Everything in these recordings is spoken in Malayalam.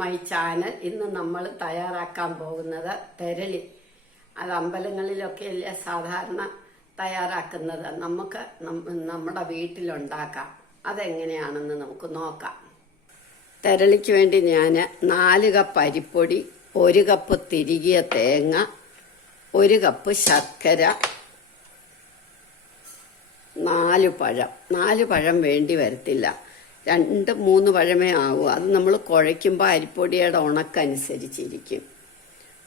My channel. ഇന്ന് നമ്മൾ തയ്യാറാക്കാൻ പോകുന്നത് തെരളി. അത് അമ്പലങ്ങളിലൊക്കെ അല്ലേ സാധാരണ തയ്യാറാക്കുന്നത്. നമുക്ക് നമ്മുടെ വീട്ടിലുണ്ടാക്കാം. അതെങ്ങനെയാണെന്ന് നമുക്ക് നോക്കാം. തെരളിക്ക് വേണ്ടി ഞാൻ 4 കപ്പ് അരിപ്പൊടി, 1 കപ്പ് തിരികിയ തേങ്ങ, 1 കപ്പ് ശർക്കര, 4 പഴം. 4 പഴം വേണ്ടി വരത്തില്ല, 2-3 പഴമേ ആവൂ. അത് നമ്മൾ കുഴയ്ക്കുമ്പോൾ അരിപ്പൊടിയുടെ ഉണക്കനുസരിച്ചിരിക്കും.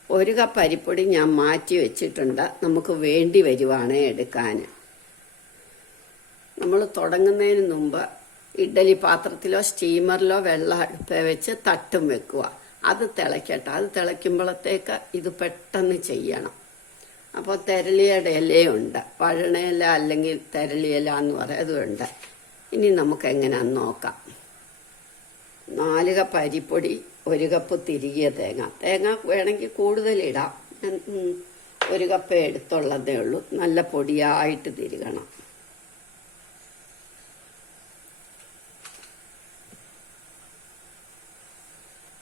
1 കപ്പ് അരിപ്പൊടി ഞാൻ മാറ്റി വെച്ചിട്ടുണ്ട്, നമുക്ക് വേണ്ടി വരുവാണ് എടുക്കാൻ. നമ്മൾ തുടങ്ങുന്നതിന് മുമ്പ് ഇഡ്ഡലി പാത്രത്തിലോ സ്റ്റീമറിലോ വെള്ളം അടുപ്പേ വെച്ച് തട്ടും വെക്കുക. അത് തിളയ്ക്കട്ടെ. അത് തിളയ്ക്കുമ്പോഴത്തേക്ക് ഇത് പെട്ടെന്ന് ചെയ്യണം. അപ്പോൾ തെരളിയുടെ ഇലയുണ്ട്, വഴണയില അല്ലെങ്കിൽ തെരളിയില എന്ന് പറയുന്നതുണ്ട്. ഇനി നമുക്ക് എങ്ങനെയാണെന്ന് നോക്കാം. 4 കപ്പ് അരിപ്പൊടി, 1 കപ്പ് തിരികിയ തേങ്ങ. തേങ്ങ വേണമെങ്കിൽ കൂടുതലിടാം, 1 കപ്പ് എടുത്തുള്ളതേ ഉള്ളൂ. നല്ല പൊടിയായിട്ട് തിരുകണം.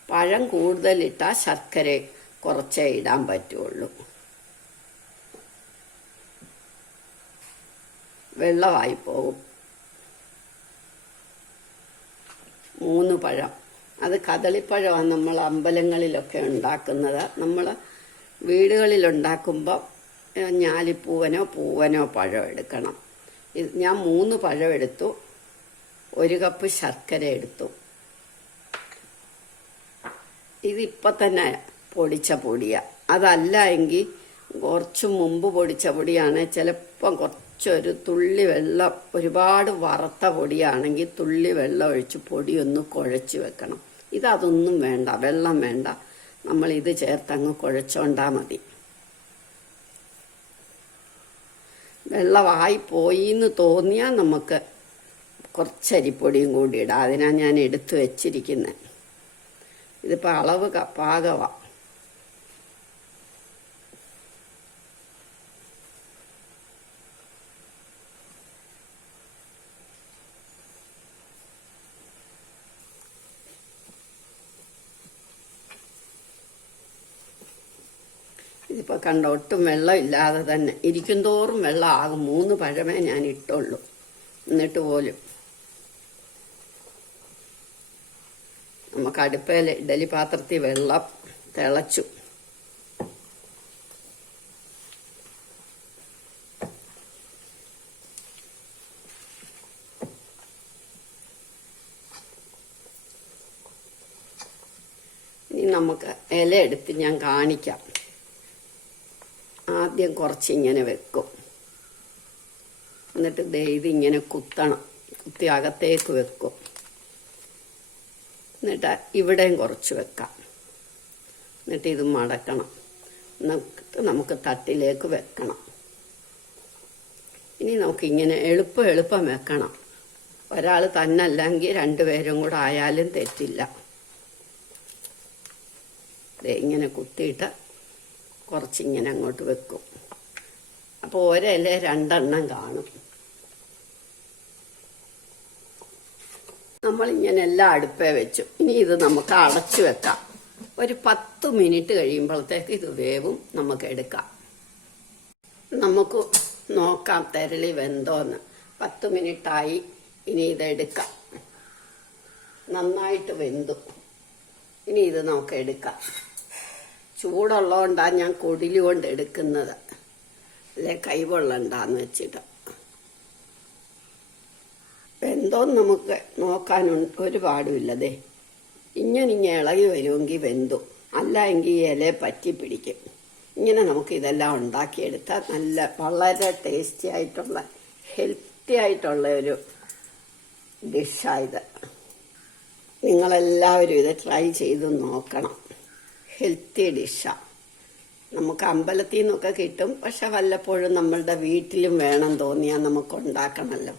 പഴം കൂടുതലിട്ടാൽ ശർക്കര കുറച്ചേ ഇടാൻ പറ്റുള്ളൂ. വെള്ളമായി പോകും. 3 പഴം. അത് കദളിപ്പഴമാണ് നമ്മൾ അമ്പലങ്ങളിലൊക്കെ ഉണ്ടാക്കുന്നത്. നമ്മൾ വീടുകളിലുണ്ടാക്കുമ്പോൾ ഞാലിപ്പൂവനോ പൂവനോ പഴം എടുക്കണം. ഞാൻ 3 പഴം എടുത്തു, 1 കപ്പ് ശർക്കര എടുത്തു. ഇതിപ്പോൾ തന്നെ പൊടിച്ച പൊടിയാണ്. അതല്ല എങ്കിൽ കുറച്ച് മുമ്പ് പൊടിച്ച പൊടിയാണ്. ചിലപ്പം കുറച്ചൊരു തുള്ളി വെള്ളം, ഒരുപാട് വറുത്ത പൊടിയാണെങ്കിൽ തുള്ളി വെള്ളം ഒഴിച്ച് പൊടിയൊന്ന് കുഴച്ച് വെക്കണം. ഇതൊന്നും വേണ്ട, വെള്ളം വേണ്ട. നമ്മൾ ഇത് ചേർത്തങ്ങ് കുഴച്ചോണ്ടാൽ മതി. വെള്ളമായി പോയി എന്ന് തോന്നിയാൽ നമുക്ക് കുറച്ചരിപ്പൊടിയും കൂടി ഇടാം. അതിനാണ് ഞാൻ എടുത്തു വെച്ചിരിക്കുന്നത്. ഇതിപ്പോൾ അളവ് പാകമാണ്. ഇതിപ്പോൾ കണ്ട ഒട്ടും വെള്ളം ഇല്ലാതെ തന്നെ ഇരിക്കും തോറും വെള്ളം ആകും. 3 പഴമേ ഞാൻ ഇട്ടുള്ളൂ. എന്നിട്ട് പോലും നമുക്ക് അടുപ്പയിൽ ഇഡലി പാത്രത്തിൽ വെള്ളം തിളച്ചു. ഇനി നമുക്ക് ഇല എടുത്ത് ഞാൻ കാണിക്കാം. ആദ്യം കുറച്ചിങ്ങനെ വെക്കും, എന്നിട്ട് ഇതിങ്ങനെ കുത്തണം. കുത്തി അകത്തേക്ക് വെക്കും. എന്നിട്ട് ഇവിടെയും കുറച്ച് വെക്കാം. എന്നിട്ട് ഇത് മടക്കണം. എന്നിട്ട് നമുക്ക് തട്ടിലേക്ക് വെക്കണം. ഇനി നമുക്കിങ്ങനെ എളുപ്പം വെക്കണം. ഒരാൾ തന്നെ അല്ലെങ്കിൽ 2 പേരും കൂടെ ആയാലും തെറ്റില്ല. ഇങ്ങനെ കുത്തിയിട്ട് കുറച്ചിങ്ങനെ അങ്ങോട്ട് വെക്കും. അപ്പോൾ ഒരില 2 എണ്ണം കാണും. നമ്മളിങ്ങനെ എല്ലാം അടുപ്പേ വെച്ചു. ഇനി ഇത് നമുക്ക് അടച്ചു വെക്കാം. ഒരു 10 മിനിറ്റ് കഴിയുമ്പോഴത്തേക്ക് ഇത് വേവും. നമുക്ക് എടുക്കാം. നമുക്ക് നോക്കാം തെരളി വെന്തോന്ന്. 10 മിനിറ്റായി. ഇനി ഇതെടുക്കാം. നന്നായിട്ട് വെന്തു. ഇനി ഇത് നമുക്ക് എടുക്കാം. ചൂടുള്ളതുകൊണ്ടാണ് ഞാൻ കൊടില് കൊണ്ട് എടുക്കുന്നത്, അല്ലെ കൈവെള്ളണ്ടാന്ന് വെച്ചിട്ട്. വെന്തോന്ന് നമുക്ക് നോക്കാൻ ഒരുപാടുമില്ലതേ. ഇങ്ങനെ ഇളകി വരുമെങ്കിൽ വെന്തു, അല്ല എങ്കിൽ ഇല പറ്റി പിടിക്കും. ഇങ്ങനെ നമുക്ക് ഇതെല്ലാം ഉണ്ടാക്കിയെടുത്താൽ വളരെ ടേസ്റ്റി ആയിട്ടുള്ള ഹെൽത്തി ആയിട്ടുള്ള ഒരു ഡിഷായത്. നിങ്ങളെല്ലാവരും ഇത് ട്രൈ ചെയ്ത് നോക്കണം. ഹെൽത്തി ഡിഷാണ്. നമുക്ക് അമ്പലത്തിൽ നിന്നൊക്കെ കിട്ടും, പക്ഷെ വല്ലപ്പോഴും നമ്മളുടെ വീട്ടിലും വേണം തോന്നിയാൽ നമുക്ക് ഉണ്ടാക്കണമല്ലോ.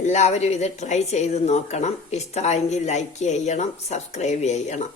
എല്ലാവരും ഇത് ട്രൈ ചെയ്ത് നോക്കണം. ഇഷ്ടമായെങ്കിൽ ലൈക്ക് ചെയ്യണം, സബ്സ്ക്രൈബ് ചെയ്യണം.